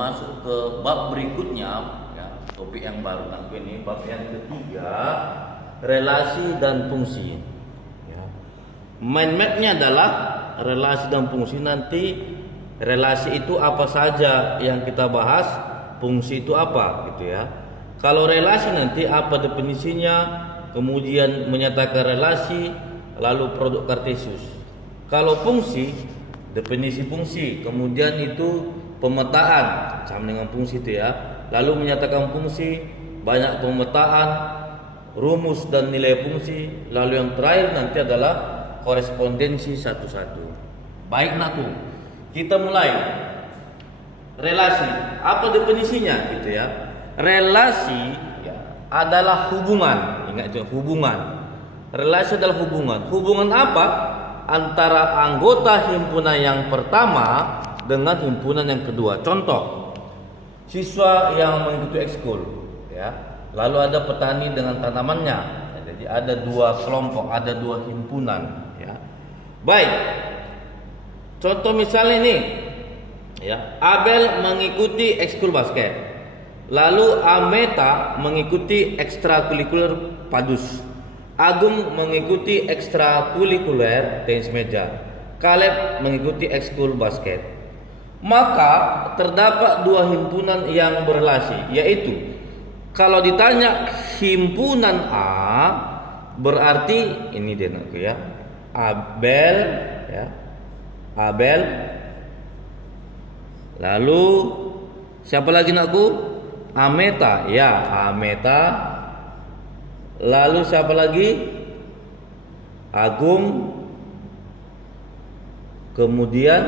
masuk ke bab berikutnya, ya, topik yang baru. Nah, ini bab yang ketiga, relasi dan fungsi. Ya. Mind map-nya adalah relasi dan fungsi. Nanti relasi itu apa saja yang kita bahas, fungsi itu apa, gitu ya. Kalau relasi nanti apa definisinya, kemudian menyatakan relasi, lalu produk Kartesius. Kalau fungsi, definisi fungsi, kemudian itu pemetaan sama dengan fungsi itu ya. Lalu menyatakan fungsi, banyak pemetaan, rumus dan nilai fungsi. Lalu yang terakhir nanti adalah korespondensi satu-satu. Baik nakku, kita mulai. Relasi, apa definisinya gitu ya? Relasi ya, adalah hubungan. Ingat itu, hubungan. Relasi adalah hubungan. Hubungan apa? Antara anggota himpunan yang pertama dengan himpunan yang kedua. Contoh, siswa yang mengikuti ekskul, ya. Lalu ada petani dengan tanamannya. Ya, jadi ada dua kelompok, ada dua himpunan. Ya. Baik. Contoh misalnya ini, ya, Abel mengikuti ekskul basket. Lalu Ameta mengikuti ekstrakurikuler padus. Agung mengikuti ekstrakurikuler tenis meja. Caleb mengikuti ekskul basket. Maka terdapat dua himpunan yang berrelasi, yaitu kalau ditanya himpunan A berarti ini dia nak ya. Abel ya. Abel. Lalu siapa lagi nakku? Ameta ya, Ameta. Lalu siapa lagi? Agung. Kemudian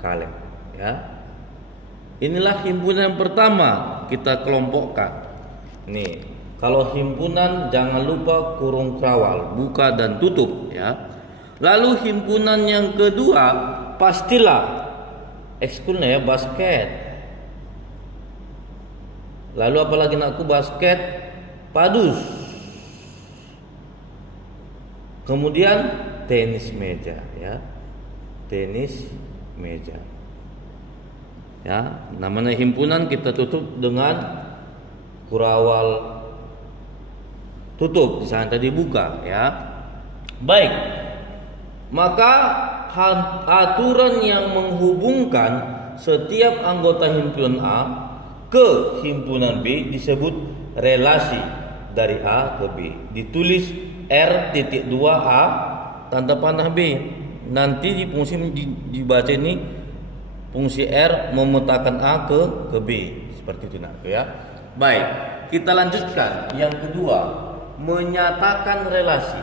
Caleb ya. Inilah himpunan yang pertama kita kelompokkan. Nih, kalau himpunan jangan lupa kurung krawal, buka dan tutup ya. Lalu himpunan yang kedua pastilah ekskulnya ya, basket. Lalu apalagi nakku? Basket padus. Kemudian tenis meja ya. Tenis meja. Ya, namanya himpunan kita tutup dengan kurawal tutup, di sana tadi buka ya. Baik. Maka aturan yang menghubungkan setiap anggota himpunan A ke himpunan B disebut relasi dari A ke B. Ditulis R.2A tanda panah B. Nanti di fungsi dibaca ini fungsi R memetakan A ke B. Seperti itu nak ya. Baik, kita lanjutkan. Yang kedua, menyatakan relasi.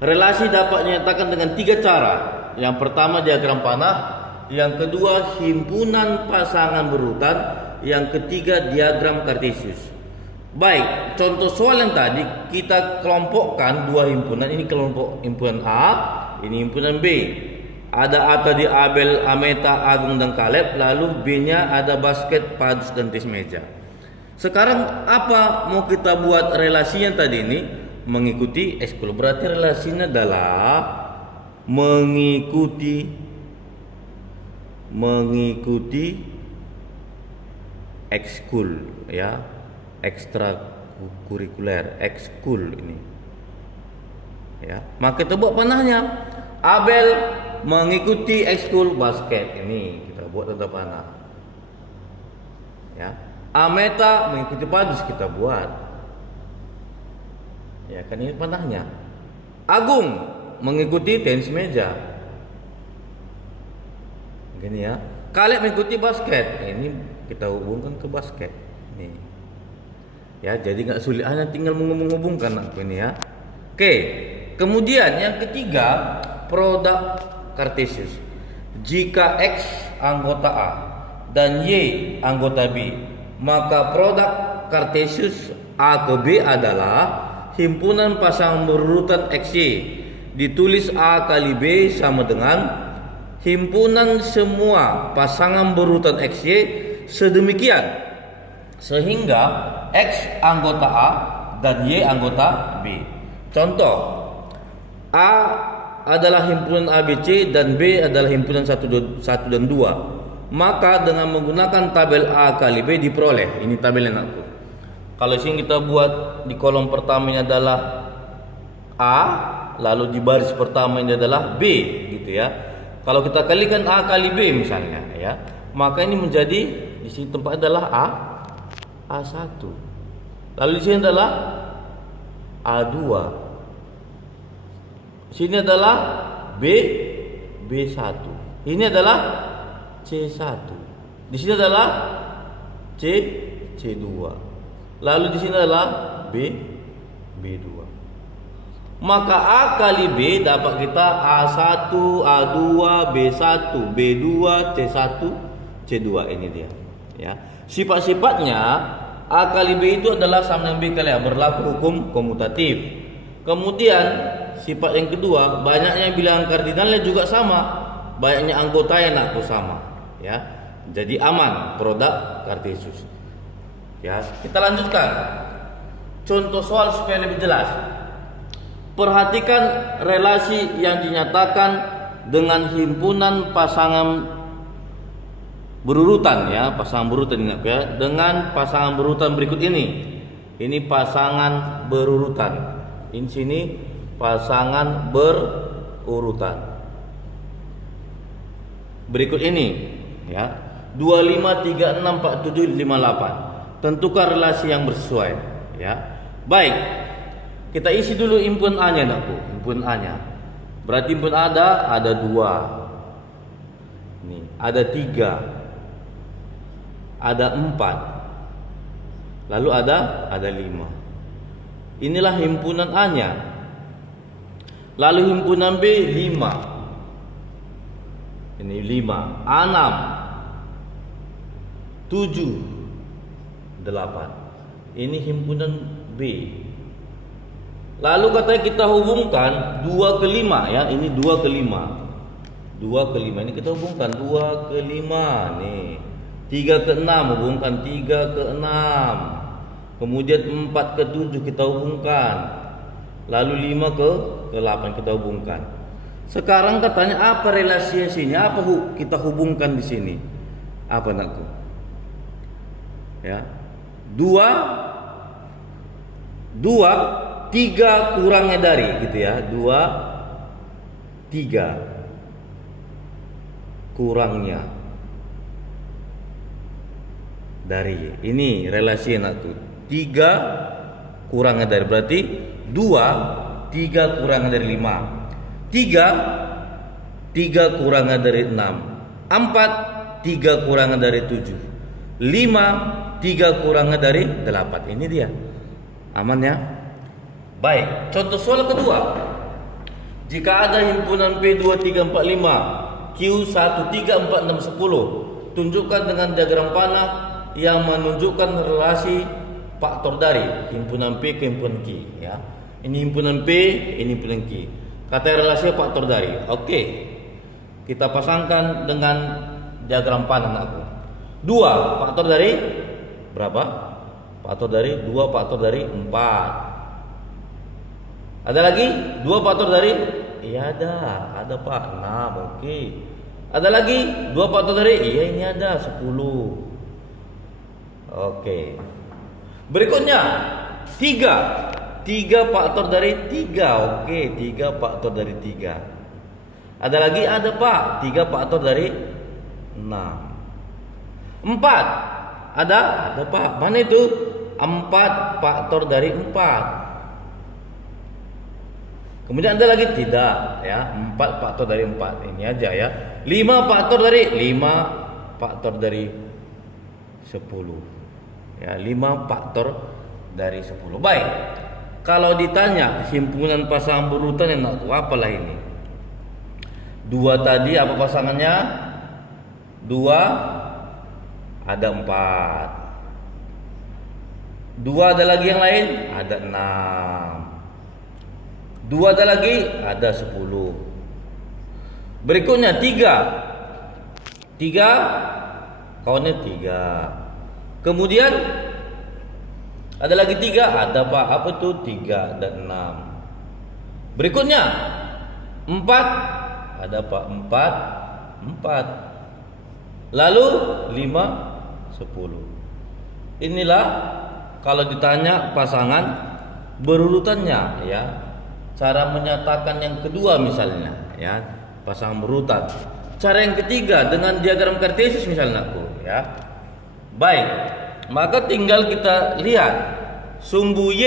Relasi dapat dinyatakan dengan tiga cara. Yang pertama diagram panah. Yang kedua himpunan pasangan berurutan, yang ketiga diagram Kartesius. Baik, contoh soal yang tadi kita kelompokkan dua himpunan. Ini kelompok himpunan A, ini himpunan B. Ada A tadi Abel, Ameta, Agung dan Caleb. Lalu B-nya ada basket, padus dan tenis meja. Sekarang apa mau kita buat relasinya tadi ini? Mengikuti ekskul. Berarti relasinya adalah mengikuti ekskul ya, ekstrakurikuler, ekskul ini ya. Maka kita buat panahnya. Abel mengikuti ekskul basket, ini kita buat tanda panah ya. Ameta mengikuti padus, kita buat ya kan, ini panahnya. Agung mengikuti tenis meja, gini ya. Caleb mengikuti basket, ini kita hubungkan ke basket nih ya. Jadi nggak sulit, hanya tinggal menghubungkan ini ya. Oke, kemudian yang ketiga produk Kartesius. Jika X anggota A dan Y anggota B, maka produk Kartesius A ke B adalah himpunan pasangan berurutan XY. Ditulis A kali B sama dengan himpunan semua pasangan berurutan XY sedemikian sehingga X anggota A dan Y anggota B. Contoh, A adalah himpunan ABC dan B adalah himpunan 1 dan 2. maka dengan menggunakan tabel A kali B diperoleh. Ini tabel yang aku. Kalau sini kita buat di kolom pertama ini adalah A, lalu di baris pertama ini adalah B, gitu ya. Kalau kita kalikan A kali B misalnya, ya, maka ini menjadi di sini tempat adalah A1. Lalu di sini adalah A2. Sini adalah B1. Ini adalah C1. Di sini adalah C2. Lalu di sini adalah B2. Maka A kali B dapat kita A1, A2, B1, B2, C1, C2. Ini dia, ya. Sifat-sifatnya A kali B itu adalah sama dengan B kali A, berlaku hukum komutatif. Kemudian sifat yang kedua, banyaknya bilangan kardinalnya juga sama, banyaknya anggotanya nak sama, ya. Jadi aman produk Kartesius. Ya, kita lanjutkan. Contoh soal supaya lebih jelas. Perhatikan relasi yang dinyatakan dengan himpunan pasangan berurutan, ya, pasangan berurutan ini, ya, dengan pasangan berurutan berikut ini. Ini pasangan berurutan. Ini sini pasangan berurutan. Berikut ini, ya. 25, 36, 47, 58. Tentukan relasi yang bersesuai, ya. Baik. Kita isi dulu himpunan A-nya, nakku. Himpunan A-nya. Berarti himpunan A ada 2. Nih, ada 3. Ada 4. Lalu ada 5. Inilah himpunan A-nya. Lalu himpunan B 5. Ini 5, A6, 7, 8. Ini himpunan B. Lalu katanya kita hubungkan 2 ke 5, ya. Ini 2 ke 5. 2 ke 5 ini kita hubungkan 2 ke 5 nih. 3 ke 6 hubungkan 3 ke 6. Kemudian 4 ke 7 kita hubungkan. Lalu 5 ke 8 kita hubungkan. Sekarang katanya apa relasinya sini? Apa kita hubungkan di sini? Apa nakku? Ya. 3 kurangnya dari, gitu ya. 3 kurangnya dari. Ini relasi nakku. 3 kurangnya dari berarti 3 kurangnya dari 5. 3 kurangnya dari 6. 4 3 kurangnya dari 7. 5 3 kurangnya dari 8. Ini dia. Aman, ya? Baik, contoh soal kedua. Jika ada himpunan P 2, 3, 4, 5, Q 1, 3, 4, 6, 10, tunjukkan dengan diagram panah yang menunjukkan relasi faktor dari himpunan P ke himpunan Q, ya. Ini himpunan P, ini himpunan Q. Kata relasi faktor dari. Oke. Kita pasangkan dengan diagram panah aku. 2 faktor dari berapa? Faktor dari 2 faktor dari 4. Ada lagi? 2 faktor dari? Iya ada Pak. 6, oke. Ada lagi? 2 faktor dari? Iya ini ada 10. Oke. Berikutnya 3 faktor dari 3. Oke, 3 faktor dari 3. Ada lagi? Ada Pak. 3 faktor dari 6. 4. Ada Pak. Mana itu? 4 faktor dari 4. Kemudian ada lagi? Tidak, ya. 4 faktor dari 4. Ini aja, ya. 5 faktor dari 10. Ya, 5 faktor dari 10. Baik. Kalau ditanya himpunan pasangan berurutan yang nak apalah ini? 2 tadi apa pasangannya? 2 ada 4. 2 ada lagi yang lain? Ada 6. 2 ada lagi? Ada 10. Berikutnya 3 kawannya 3. Kemudian ada lagi 3? Ada Pak. Apa itu? 3 dan 6. Berikutnya 4? Ada Pak. 4. Lalu 5, 10. Inilah kalau ditanya pasangan berurutannya ya. Cara menyatakan yang kedua misalnya ya, pasangan berurutan. Cara yang ketiga dengan diagram kartesis misalnya aku ya. Baik, maka tinggal kita lihat sumbu Y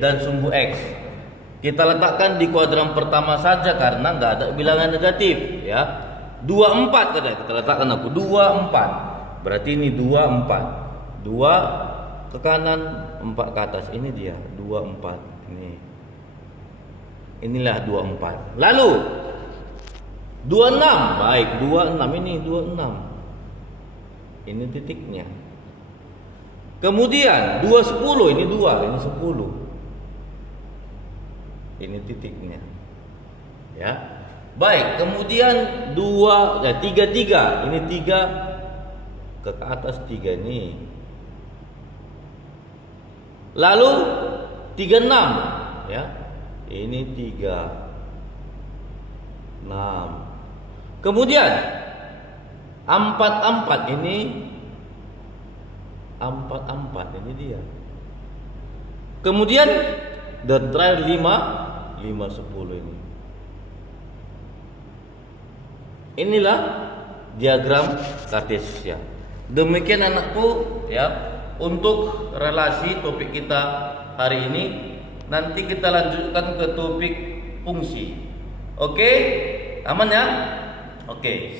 dan sumbu X. Kita letakkan di kuadran pertama saja karena nggak ada bilangan negatif ya. 24 kada kita letakkan aku 24. Berarti ini 24. 2 ke kanan, 4 ke atas. Ini dia 24 ini. Inilah 24. Lalu 26. Baik, 26 ini 26. Ini titiknya. Kemudian 210 ini 2, ini 10. Ini titiknya. Ya. Baik, kemudian 2 ya 33. Ini 3 ke atas 3 ini. Lalu 36 ya. Ini 3 6. Kemudian 44 ini 44 ini dia. Kemudian dan terakhir 5 10 ini. Inilah diagram kartesia. Demikian anakku ya untuk relasi topik kita hari ini. Nanti kita lanjutkan ke topik fungsi. Oke? Aman ya? Oke.